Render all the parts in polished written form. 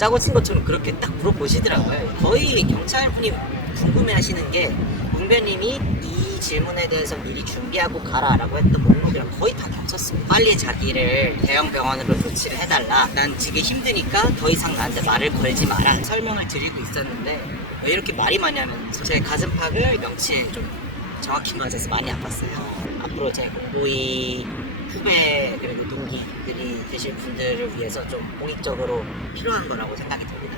짜고 친 것처럼 그렇게 딱 물어보시더라고요. 거의 경찰분이 궁금해하시는 게 웅변님이 이 질문에 대해서 미리 준비하고 가라라고 했던 목록이랑 거의 다 겹쳤습니다. 빨리 자기를 대형 병원으로 조치를 해달라. 난 지금 힘드니까 더 이상 나한테 말을 걸지 마라. 설명을 드리고 있었는데 왜 이렇게 말이 많냐면 제 가슴팍을 명치에 좀 정확히 맞아서 많이 아팠어요. 앞으로 제 공보위 후배 그리고 동기들이 되실 분들을 위해서 좀 공익적으로 필요한 거라고 생각이 듭니다.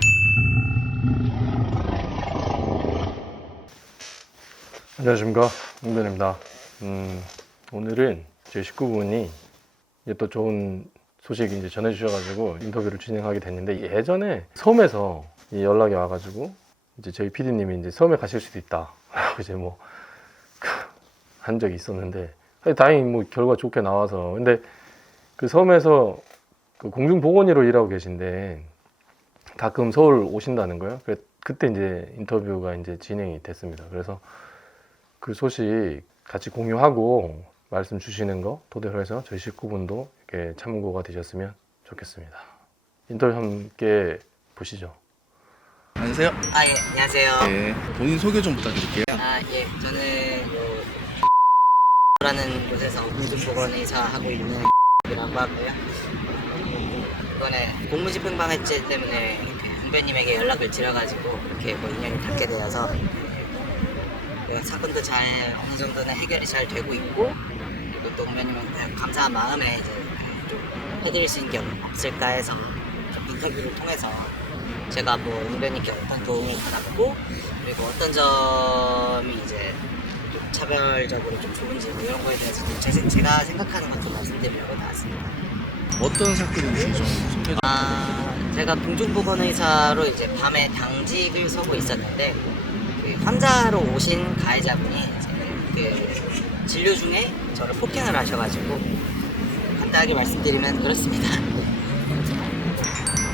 안녕하십니까, 웅변입니다. 오늘은 제 식구분이 이제 또 좋은 소식 이제 전해주셔가지고 인터뷰를 진행하게 됐는데, 예전에 섬에서 이 연락이 와가지고 이제 저희 PD님이 이제 섬에 가실 수도 있다 라고 이제 뭐 한 적이 있었는데, 다행히 뭐 결과 좋게 나와서. 근데 그 섬에서 그 공중보건의로 일하고 계신데 가끔 서울 오신다는 거예요. 그때 이제 인터뷰가 이제 진행이 됐습니다. 그래서 그 소식 같이 공유하고 말씀 주시는 거 토대로 해서 저희 식구분도 이렇게 참고가 되셨으면 좋겠습니다. 인터뷰 함께 보시죠. 안녕하세요. 예, 안녕하세요. 네, 본인 소개 좀 부탁드릴게요. 예, 저는 라는 곳에서 공중보건의사 하고 있는 이라고 하고요. 이번에 공무집행방해죄 때문에 웅변님에게 연락을 드려가지고 이렇게 뭐 인연이 닿게 되어서 사건도 잘 어느 정도는 해결이 잘 되고 있고, 그리고 또 웅변님한테 감사한 마음에 이제 좀 해드릴 수 있는 게 없을까 해서 좀 인터뷰를 통해서 제가 뭐 웅변님께 어떤 도움을 받았고, 그리고 어떤 점이 이제 좀 차별적으로 좀 좋은지 뭐 이런 거에 대해서 좀 제가 생각하는 것 좀 말씀드리려고 나왔습니다. 어떤 사건인지 좀 소개 좀. 제가 공중보건의사로 이제 밤에 당직을 서고 있었는데, 그 환자로 오신 가해자분이 이제 그 진료 중에 저를 폭행을 하셔가지고, 간단하게 말씀드리면 그렇습니다.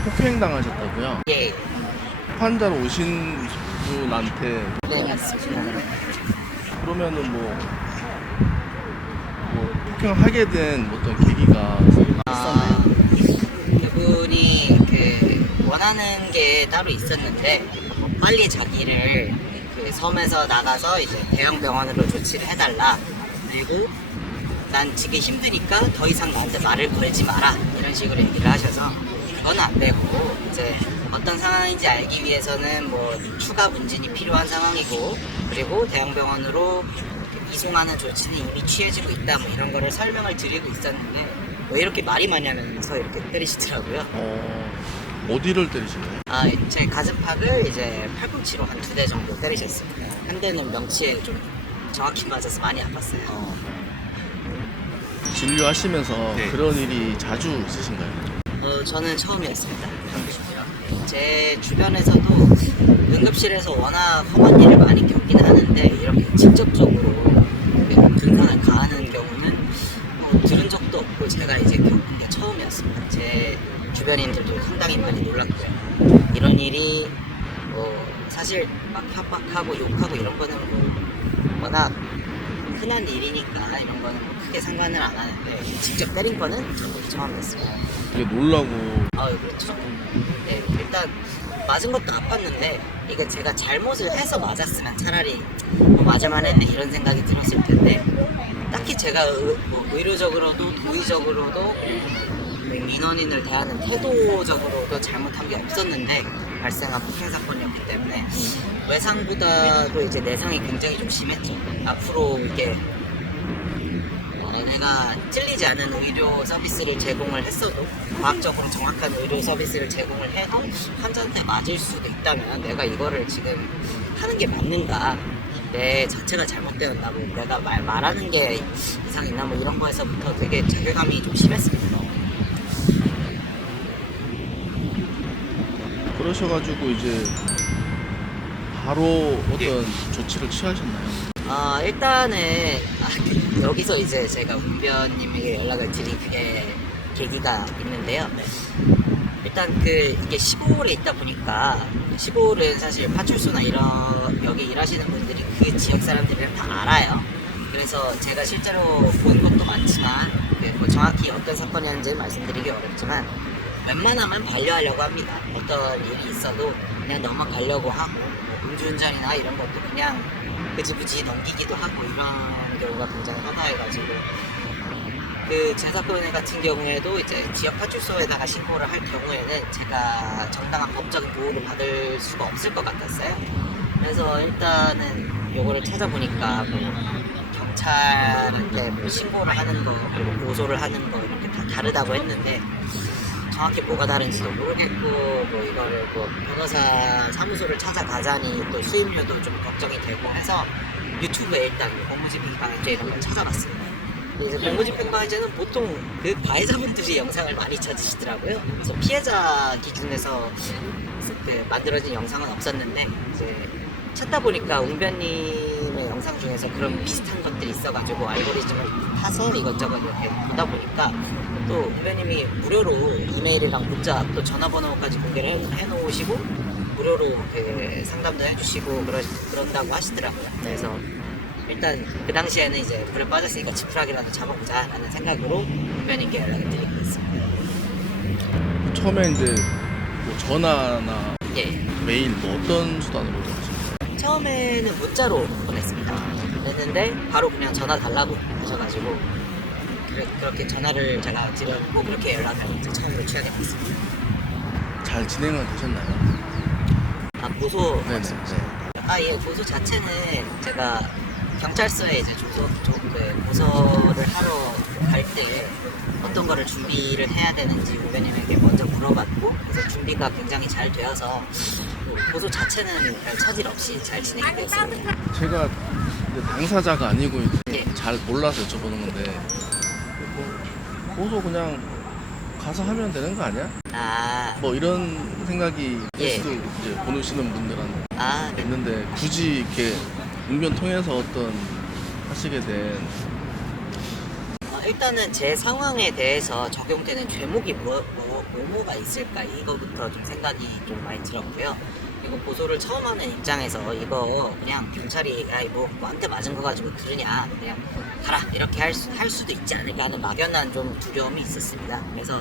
폭행 당하셨다고요? 예, 환자로 오신 분한테. 네, 맞습니다. 그러면은 뭐 폭행을 하게 된 어떤 계기가 있었나요? 그분이 그 원하는 게 따로 있었는데, 빨리 자기를 그 섬에서 나가서 이제 대형 병원으로 조치를 해달라. 그리고 난 지금 힘드니까 더 이상 나한테 말을 걸지 마라. 이런 식으로 얘기를 하셔서 그건 안 되고, 이제 어떤 상황인지 알기 위해서는 뭐 추가 문진이 필요한 상황이고, 그리고 대형 병원으로 이송하는 조치는 이미 취해지고 있다. 뭐 이런 거를 설명을 드리고 있었는데 왜 이렇게 말이 많냐면서 이렇게 때리시더라고요. 어디를 때리신 거예요? 제 가슴팍을 이제 팔꿈치로 한 2대 정도 때리셨습니다. 한 대는 명치에 좀 정확히 맞아서 많이 아팠어요. 진료하시면서 네. 그런 일이 자주 있으신가요? 저는 처음이었습니다. 제 주변에서도 응급실에서 워낙 험한 일을 많이 겪긴 하는데, 이렇게 직접적으로 등산을 가하는 경우는 들은 적도 없고, 제가 이제 겪은 게 처음이었습니다. 제 주변인들도 상당히 많이 놀랐고요. 이런 일이 사실 막 협박하고 욕하고 이런 거는 뭐 워낙 흔한 일이니까 이런 거는 뭐 크게 상관을 안 하는데, 직접 때린 거는 저도 처음이었습니다. 되게 놀라고. 그렇죠. 네, 일단 맞은 것도 아팠는데, 이게 제가 잘못을 해서 맞았으면 차라리 맞을만 했네 이런 생각이 들었을 텐데, 딱히 제가 의료적으로도 도의적으로도 민원인을 대하는 태도적으로도 잘못한 게 없었는데 발생한 폭행 사건이었기 때문에 외상보다도 이제 내상이 굉장히 좀 심했죠. 앞으로 이게 내가 찔리지 않은 의료 서비스를 제공을 했어도, 과학적으로 정확한 의료 서비스를 제공을 해도 환자한테 맞을 수도 있다면 내가 이거를 지금 하는 게 맞는가, 내 자체가 잘못되었나, 뭐 내가 말하는 게 이상 있나, 뭐 이런 거에서부터 되게 자괴감이 좀 심했습니다. 그러셔가지고 이제 바로 어떤 조치를 취하셨나요? 일단은 여기서 이제 제가 웅변님에게 연락을 드린 그게 계기가 있는데요. 일단 이게 시골에 있다 보니까, 시골은 사실 파출소나 이런 여기 일하시는 분들이 그 지역 사람들이랑 다 알아요. 그래서 제가 실제로 본 것도 많지만 뭐 정확히 어떤 사건이었는지 말씀드리기 어렵지만, 웬만하면 반려하려고 합니다. 어떤 일이 있어도 그냥 넘어가려고 하고 뭐 음주운전이나 이런 것도 그냥 그지그지 넘기기도 하고 이런 경우가 굉장히 많아가지고 제 사건 같은 경우에도 이제 지역 파출소에다가 신고를 할 경우에는 제가 정당한 법적인 보호를 받을 수가 없을 것 같았어요. 그래서 일단은 요거를 찾아보니까 뭐 경찰한테 뭐 신고를 하는 거 그리고 고소를 하는 거 이렇게 다 다르다고 했는데 정확히 뭐가 다른지도 모르겠고 뭐 이거를 뭐 변호사 사무소를 찾아가자니 또 수임료도 좀 걱정이 되고 해서 유튜브에 일단 공무집행방해죄 이런 걸 찾아봤습니다. 이제 공무집행방해죄는 보통 그 가해자분들이 영상을 많이 찾으시더라고요. 그래서 피해자 기준에서 만들어진 영상은 없었는데 이제 찾다 보니까 웅변님의 영상 중에서 그런 비슷한 것들이 있어가지고 알고리즘을 타서 이것저것 이렇게 보다 보니까 또 웅변님이 무료로 이메일이랑 문자 또 전화번호까지 공개를 해놓으시고 무료로 상담도 해주시고 그런다고 하시더라고요. 그래서 일단 그 당시에는 이제 불에 빠졌으니까 지푸라기라도 잡아보자 라는 생각으로 웅변님께 연락을 드리게 됐습니다. 처음에 이제 뭐 전화나 예. 메일 뭐 어떤 수단으로 보내셨어요? 처음에는 문자로 보냈습니다. 그랬는데 바로 그냥 전화 달라고 하셔가지고 그렇게 전화를 제가 드렸고 그렇게 연락을 이제 처음으로 취하게 됐습니다. 잘 진행은 되셨나요? 아 고소 네네. 예 고소 자체는 제가 경찰서에 이제 고소를 하러 갈 때 어떤 거를 준비를 해야 되는지 후배님에게 먼저 물어봤고 그래서 준비가 굉장히 잘 되어서 고소 자체는 별 차질 없이 잘 진행이 되었습니다. 제가 이제 당사자가 아니고 이제 예. 잘 몰라서 여쭤보는 건데 뭐 고소 그냥 가서 하면 되는 거 아니야? 아, 뭐 이런 생각이 들 예. 수도 이제 보시는 분들한테 네. 있는데 굳이 이렇게 웅변 통해서 어떤 하시게 된 일단은 제 상황에 대해서 적용되는 죄목이 뭐가 있을까 이거부터 좀 생각이 좀 많이 들었고요. 그리고 고소를 처음 하는 입장에서 이거 그냥 경찰이 뭐 너한테 맞은 거 가지고 그러냐 그냥 가라 이렇게 할 수도 있지 않을까 하는 막연한 좀 두려움이 있었습니다. 그래서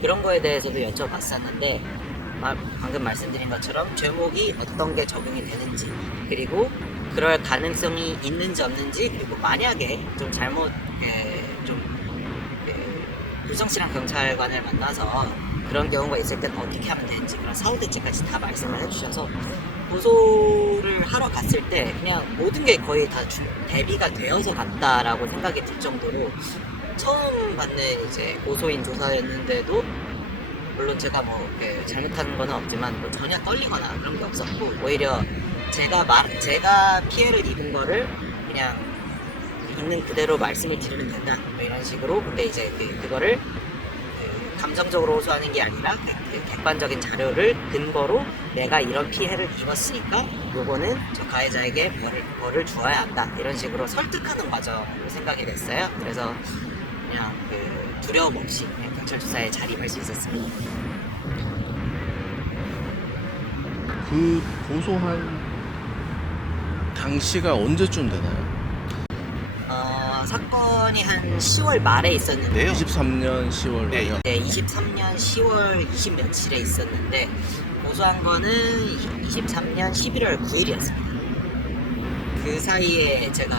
그런 거에 대해서도 여쭤봤었는데 방금 말씀드린 것처럼 죄목이 어떤 게 적용이 되는지 그리고 그럴 가능성이 있는지 없는지 그리고 만약에 좀 잘못 불성실한 경찰관을 만나서 그런 경우가 있을 때는 어떻게 하면 되는지 그런 사후 대책까지 다 말씀을 해주셔서 고소를 하러 갔을 때 그냥 모든 게 거의 다 대비가 되어서 갔다라고 생각이 들 정도로 처음 받는 이제 고소인 조사였는데도 물론 제가 뭐 잘못한 거는 없지만 뭐 전혀 떨리거나 그런 게 없었고 오히려 제가 피해를 입은 거를 그냥 있는 그대로 말씀을 드리면 된다 뭐 이런 식으로 근데 이제 그거를 감정적으로 호소하는 게 아니라 객관적인 자료를 근거로 내가 이런 피해를 입었으니까 요거는 저 가해자에게 뭐를 주어야 한다 이런 식으로 설득하는 과정으로 생각이 됐어요. 그래서 그냥 두려움 없이 그냥 경찰 조사에 자립할 수 있었습니다. 그 고소한 당시가 언제쯤 되나요? 사건이 한 10월 말에 있었는데요. 23년 10월 말이요? 네, 23년 10월 20 며칠에 있었는데 고소한 거는 23년 11월 9일이었습니다. 그 사이에 제가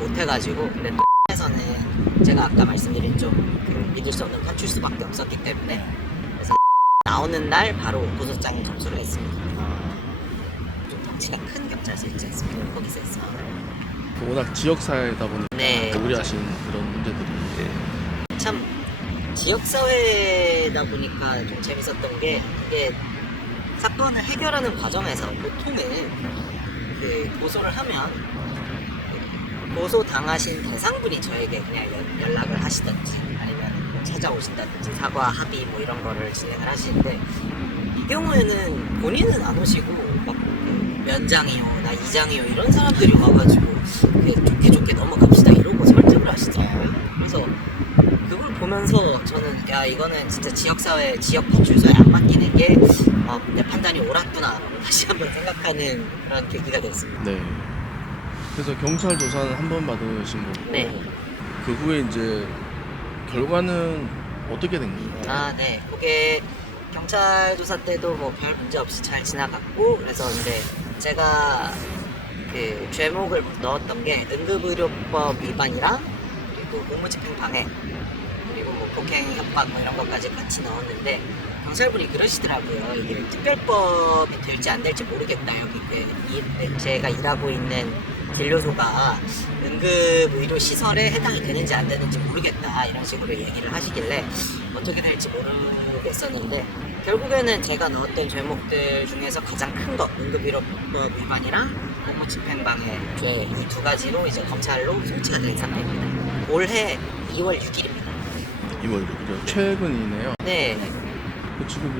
못해가지고 근데 에서는 제가 아까 말씀드린 좀 믿을 수 없는 파출소밖에 없었기 때문에 그래서 나오는 날 바로 고소장 접수를 했습니다. 좀 덩치가 큰 경찰서 있지 않습니까? 거기서 했습니다. 워낙 지역사회다 보니까 네, 우려하신 그런 문제들이 참 지역사회다 보니까 좀 재밌었던 게 이게 사건을 해결하는 과정에서 보통은 고소를 하면 고소 당하신 대상분이 저에게 그냥 연락을 하시던지 아니면 뭐 찾아오신다든지 사과 합의 뭐 이런 거를 진행을 하시는데 이 경우에는 본인은 안 오시고 막 면장이요 나 이장이요 이런 사람들이 와가지고 좋게 넘어갑시다 이러고 설득을 하시더라고요. 그래서 그걸 보면서 저는 야 이거는 진짜 지역사회 지역 파출소에 안 맡기는 게 내 판단이 옳았구나 라고 다시 한번 생각하는 그런 계기가 됐습니다. 네. 그래서 경찰 조사는 한 번 받으신 거고 네. 그 후에 이제 결과는 어떻게 된 거예요? 아, 네. 그게 경찰 조사 때도 뭐 별 문제 없이 잘 지나갔고, 그래서 이제 제가 그 죄목을 넣었던 게 응급의료법 위반이랑 그리고 공무집행 방해 그리고 뭐 폭행 협박 뭐 이런 것까지 같이 넣었는데 경찰분이 그러시더라고요. 이게 특별법이 될지 안 될지 모르겠다. 여기 제가 일하고 있는 진료소가 응급의료 시설에 해당이 되는지 안 되는지 모르겠다 이런 식으로 얘기를 하시길래 어떻게 될지 모르겠었는데 결국에는 제가 넣었던 죄목들 중에서 가장 큰 거 응급의료법 위반이랑 공무집행방해 죄 이 두 가지로 이제 검찰로 송치가 된 상태입니다. 올해 2월 6일입니다. 2월 6일 최근이네요. 네, 지금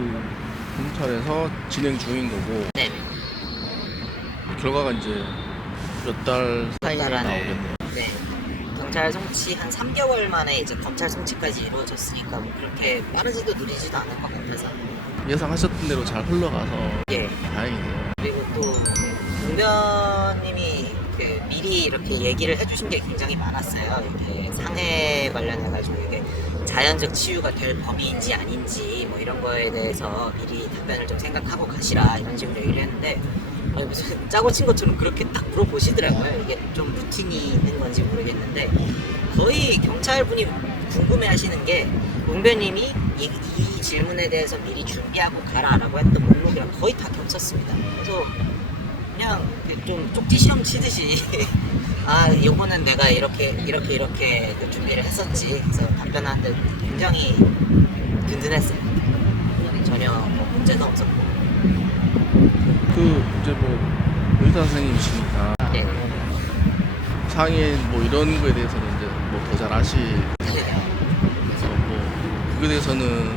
그 검찰에서 진행 중인 거고 네, 결과가 이제 몇 달 사이에 달안에. 나오겠네요. 네. 경찰 송치 한 3개월 만에 이제 검찰 송치까지 이루어졌으니까 뭐 그렇게 빠르지도 느리지도 않을 것 같아서 예상하셨던 대로 잘 흘러가서 예. 다행이네요. 그리고 또 동변님이 그 미리 이렇게 얘기를 해주신 게 굉장히 많았어요. 이게 상해 관련해가지고 이게 자연적 치유가 될 범위인지 아닌지 뭐 이런 거에 대해서 미리 답변을 좀 생각하고 가시라 이런 식으로 얘기를 했는데 아니 무슨 짜고 친 것처럼 그렇게 딱 물어보시더라고요. 이게 좀 루틴이 있는 건지 모르겠는데 거의 경찰분이 궁금해하시는 게 동변님이 이 질문에 대해서 미리 준비하고 가라라고 했던 목록이랑 거의 다 겹쳤습니다. 그래서 그냥 좀 쪽지 시험 치듯이 아 요거는 내가 이렇게 그 준비를 했었지 그래서 답변하는데 굉장히 든든했어요. 전혀 뭐 문제도 없었고. 그 이제 뭐 의사 선생님이시니까 네. 상해 뭐 이런 거에 대해서는 이제 뭐 더 잘 아시. 그래서 뭐 그거에 대해서는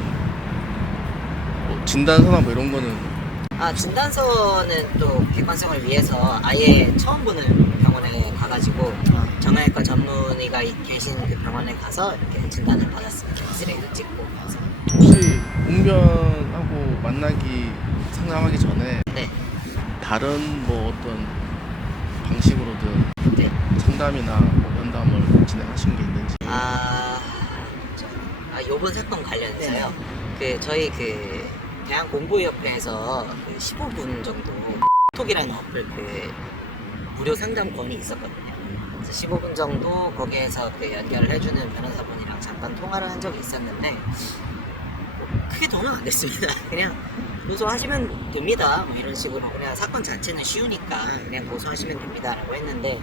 뭐 진단서나 뭐 이런 거는 아 진단서는 또 객관성을 위해서 아예 처음 보는 병원에 가가지고 정형외과 전문의가 계신 그 병원에 가서 이렇게 진단을 받았습니다. 엑스레이도 찍고 그래서. 혹시 웅변하고 만나기 상담하기 전에 네. 다른 뭐 어떤 방식으로든 네. 상담이나 뭐 면담을 진행하신 게 있는지. 요번 사건 관련해서요. 그 저희 그 대한공보협회에서 그 15분 정도 톡이라는 어플 그 무료 상담권이 있었거든요. 그래서 15분 정도 거기에서 그 연결을 해주는 변호사분이랑 잠깐 통화를 한 적이 있었는데 크게 도움은 안 됐습니다. 그냥 고소하시면 됩니다. 뭐 이런 식으로 그냥 사건 자체는 쉬우니까 그냥 고소하시면 됩니다라고 했는데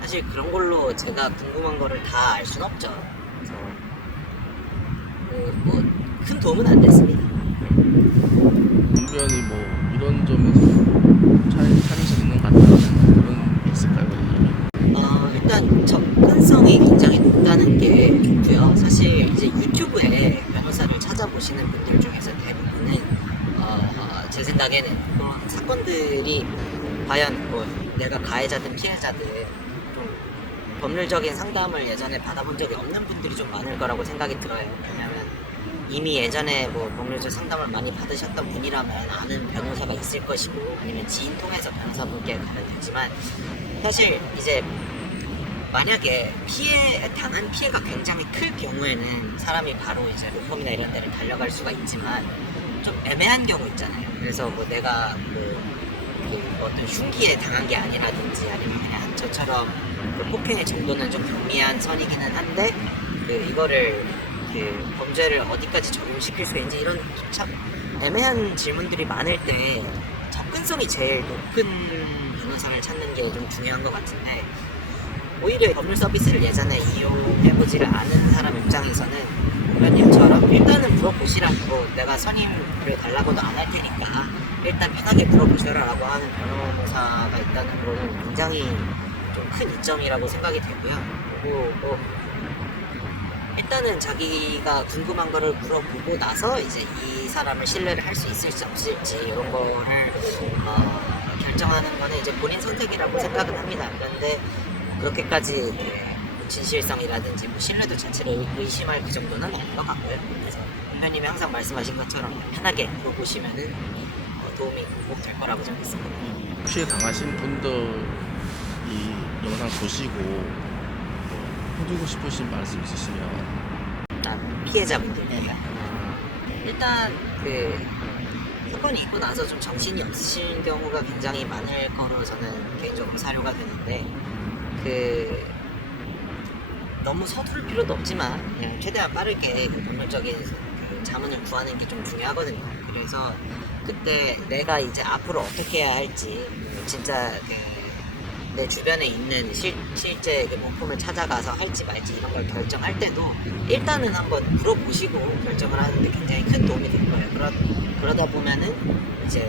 사실 그런 걸로 제가 궁금한 거를 다 알 순 없죠. 그래서 뭐 큰 도움은 안 됐습니다. 웅변이 뭐 이런 점에서 차이점이 있는 것 같다는 그런 게 있을까요? 일단 접근성이 굉장히 높다는 게 좋고요. 사실 이제 유튜브에 변호사를 찾아보시는 분들 중에서 대부분은 제 생각에는 그런 사건들이 과연 뭐 내가 가해자든 피해자든 좀 법률적인 상담을 예전에 받아본 적이 없는 분들이 좀 많을 거라고 생각이 들어요. 왜냐하면 이미 예전에 뭐 법률적 상담을 많이 받으셨던 분이라면 아는 변호사가 있을 것이고 아니면 지인 통해서 변호사분께 가면 되지만 사실 이제 만약에 당한 피해가 굉장히 클 경우에는 사람이 바로 이제 로펌이나 이런 데를 달려갈 수가 있지만 좀 애매한 경우 있잖아요. 그래서 뭐 내가 그 어떤 흉기에 당한 게 아니라든지 아니면 그냥 저처럼 그 폭행의 정도는 좀 경미한 선이기는 한데 이거를 그 범죄를 어디까지 적용시킬 수 있는지 이런 참 애매한 질문들이 많을 때 접근성이 제일 높은 변호사를 찾는 게 좀 중요한 것 같은데 오히려 법률 서비스를 예전에 이용해보지를 않은 사람 입장에서는 의원님처럼 일단은 물어보시라고 내가 선임을 달라고도 안 할 테니까 일단 편하게 물어보셔라라고 하는 변호사가 있다는 거는 굉장히 좀 큰 이점이라고 생각이 되고요. 그리고 뭐 일단은 자기가 궁금한 거를 물어보고 나서 이제 이 사람을 신뢰를 할 수 있을지 없을지 이런 거를 결정하는 거는 이제 본인 선택이라고 생각은 합니다. 그런데 그렇게까지 진실성이라든지 뭐 신뢰도 자체를 의심할 그 정도는 아닌 것 같고요. 그래서 선배님이 항상 말씀하신 것처럼 편하게 물어보시면은 도움이 꼭 될 거라고 좀 믿습니다. 피해 당하신 분들 이 영상 보시고 뭐 해주고 싶으신 말씀 있으시면 일단 피해자분들. 일단 그 사건이 있고 나서 좀 정신이 없으신 경우가 굉장히 많을 거로 저는 개인적으로 사료가 되는데 그 너무 서두를 필요도 없지만 그냥 최대한 빠르게 그 본능적인 그 자문을 구하는 게 좀 중요하거든요. 그래서 그때 내가 이제 앞으로 어떻게 해야 할지 진짜 그 내 주변에 있는 실제 그 몸품을 찾아가서 할지 말지 이런 걸 결정할 때도 일단은 한번 물어보시고 결정을 하는데 굉장히 큰 도움이 될 거예요. 그러다 보면은 이제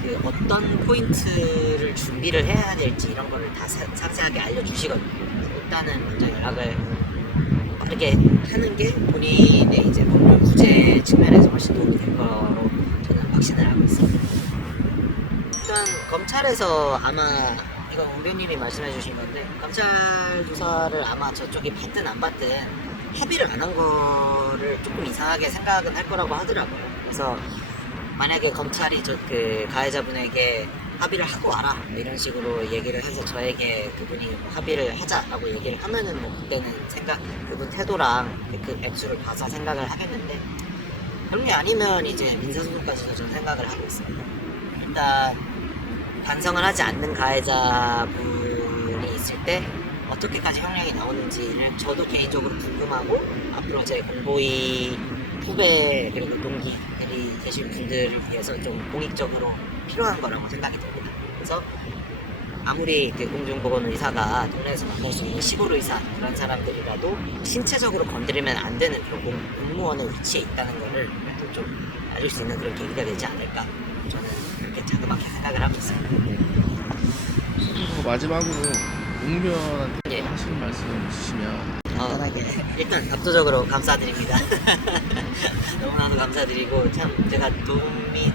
그 어떤 포인트를 준비를 해야 될지 이런 거를 다 상세하게 알려주시거든요. 그래서 일단은 먼저 연락을 빠르게 하는 게 본인의 이제 법률 구제 측면에서 훨씬 도움이 될 거로 저는 확신을 하고 있습니다. 일단 검찰에서 아마 이건 웅변님이 말씀해 주신 건데 검찰 조사를 아마 저쪽이 받든 안 받든 합의를 안 한 거를 조금 이상하게 생각은 할 거라고 하더라고요. 그래서 만약에 검찰이 그 가해자분에게 합의를 하고 와라 뭐 이런 식으로 얘기를 해서 저에게 그분이 뭐 합의를 하자라고 얘기를 하면은 뭐 그때는 그분 태도랑 그 액수를 봐서 생각을 하겠는데 그런 게 아니면 이제 민사소송까지도 저는 생각을 하고 있습니다. 일단 반성을 하지 않는 가해자분이 있을 때 어떻게까지 형량이 나오는지를 저도 개인적으로 궁금하고 앞으로 제 공보위 후배 그리고 동기들이 계실 분들을 위해서 좀 공익적으로 필요한 거라고 생각이 듭니다. 그래서 아무리 그 공중보건 의사가 동네에서 만날 수 있는 시골 의사 그런 사람들이라도 신체적으로 건드리면 안 되는 그런 공무원의 위치에 있다는 거를 그래도 좀 알릴 수 있는 그런 계기가 되지 않을까 저는 그렇게 자그맣게 생각을 하고 있습니다. 마지막으로 웅변한테 예. 하실 말씀 있으시면 간단하게 일단 압도적으로 감사드립니다. 너무나도 감사드리고 참 제가 도움이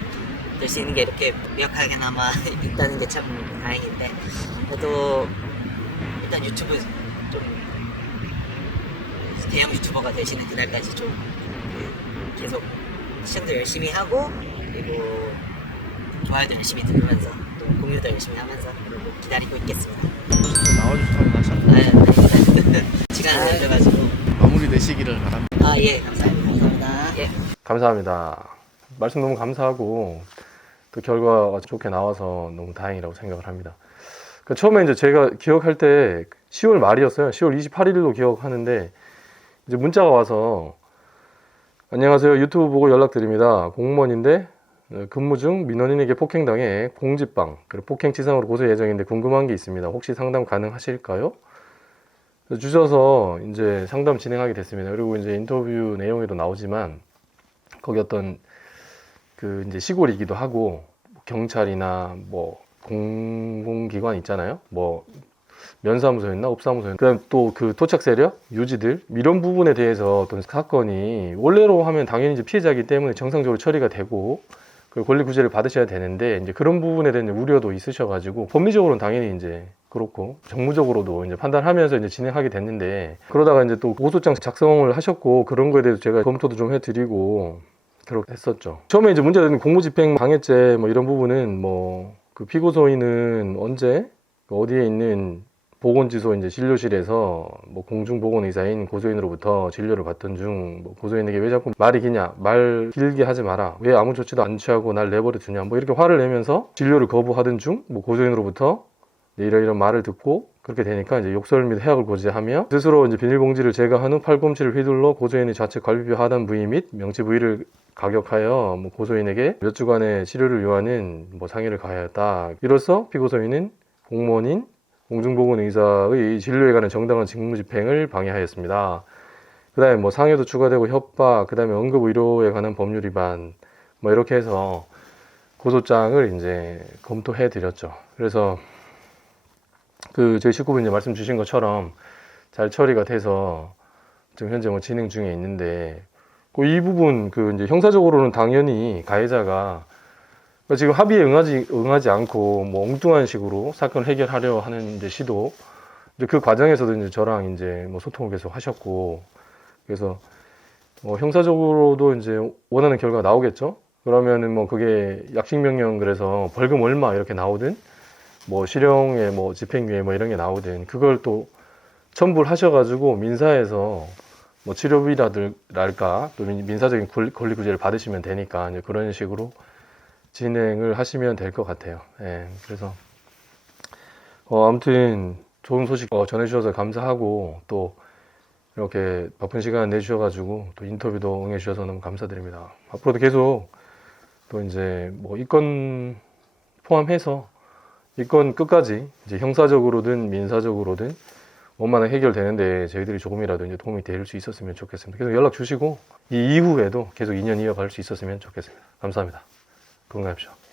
될 수 있는 게 이렇게 미약하게나마 있다는 게 참 다행인데 그래도 일단 유튜브 좀 대형 유튜버가 되시는 그날까지 좀 계속 시청도 열심히 하고 그리고 좋아요도 열심히 누르면서 또 공유도 열심히 하면서 그리고 기다리고 있겠습니다. 나와주셔서 하셨는데 시간을 내줘가지고 마무리 되시기를 바랍니다. 예 감사합니다. 예. 감사합니다. 말씀 너무 감사하고 또 결과가 좋게 나와서 너무 다행이라고 생각을 합니다. 처음에 이제 제가 기억할 때 10월 말이었어요. 10월 28일로 기억하는데 이제 문자가 와서 안녕하세요. 유튜브 보고 연락드립니다. 공무원인데 근무 중 민원인에게 폭행당해 공지방 그리고 폭행치상으로 고소 예정인데 궁금한 게 있습니다. 혹시 상담 가능하실까요? 주셔서 이제 상담 진행하게 됐습니다. 그리고 이제 인터뷰 내용에도 나오지만 거기 어떤 그 이제 시골이기도 하고 경찰이나 뭐 공공기관 있잖아요. 뭐 면사무소였나 업사무소였나 그다음 또 그 토착 세력 유지들 이런 부분에 대해서 어떤 사건이 원래로 하면 당연히 이제 피해자이기 때문에 정상적으로 처리가 되고 그 권리 구제를 받으셔야 되는데 이제 그런 부분에 대한 우려도 있으셔가지고 법리적으로는 당연히 이제 그렇고 정무적으로도 이제 판단하면서 이제 진행하게 됐는데 그러다가 이제 또 고소장 작성을 하셨고 그런 거에 대해서 제가 검토도 좀 해드리고 그렇게 했었죠. 처음에 이제 문제되는 공무집행 방해죄 뭐 이런 부분은 뭐 그 피고소인은 언제 어디에 있는 보건지소 이제 진료실에서 뭐 공중보건의사인 고소인으로부터 진료를 받던 중 뭐 고소인에게 왜 자꾸 말이 기냐 말 길게 하지 마라 왜 아무 조치도 안 취하고 날 내버려 두냐 뭐 이렇게 화를 내면서 진료를 거부하던 중 뭐 고소인으로부터 이런 말을 듣고 그렇게 되니까 이제 욕설 및 해악을 고지하며 스스로 이제 비닐봉지를 제거한 후 팔꿈치를 휘둘러 고소인의 좌측 갈비뼈 하단 부위 및 명치 부위를 가격하여 뭐 고소인에게 몇 주간의 치료를 요하는 뭐 상해를 가하였다. 이로써 피고소인은 공무원인 공중보건의사의 진료에 관한 정당한 직무집행을 방해하였습니다. 그 다음에 뭐 상해도 추가되고 협박, 그 다음에 응급의료에 관한 법률 위반 뭐 이렇게 해서 고소장을 이제 검토해 드렸죠. 그래서 그 저희 식구분이 말씀 주신 것처럼 잘 처리가 돼서 지금 현재 뭐 진행 중에 있는데 그 이 부분 그 이제 형사적으로는 당연히 가해자가 지금 합의에 응하지 않고 뭐 엉뚱한 식으로 사건을 해결하려 하는 이제 시도 이제 그 과정에서도 이제 저랑 이제 뭐 소통을 계속 하셨고 그래서 형사적으로도 이제 원하는 결과가 나오겠죠. 그러면은 뭐 그게 약식명령 그래서 벌금 얼마 이렇게 나오든 뭐 실형에 뭐 집행유예 뭐 이런 게 나오든 그걸 또 첨부를 하셔가지고 민사에서 뭐 치료비랄까 또 민사적인 권리 구제를 받으시면 되니까 이제 그런 식으로 진행을 하시면 될 것 같아요. 예, 그래서 아무튼 좋은 소식 전해주셔서 감사하고 또 이렇게 바쁜 시간 내주셔가지고 또 인터뷰도 응해주셔서 너무 감사드립니다. 앞으로도 계속 또 이제 뭐 이 건 포함해서 이 건 끝까지 이제 형사적으로든 민사적으로든 원만하게 해결되는데 저희들이 조금이라도 이제 도움이 될 수 있었으면 좋겠습니다. 계속 연락 주시고 이 이후에도 계속 인연 이어갈 수 있었으면 좋겠습니다. 감사합니다. 건강하십시오.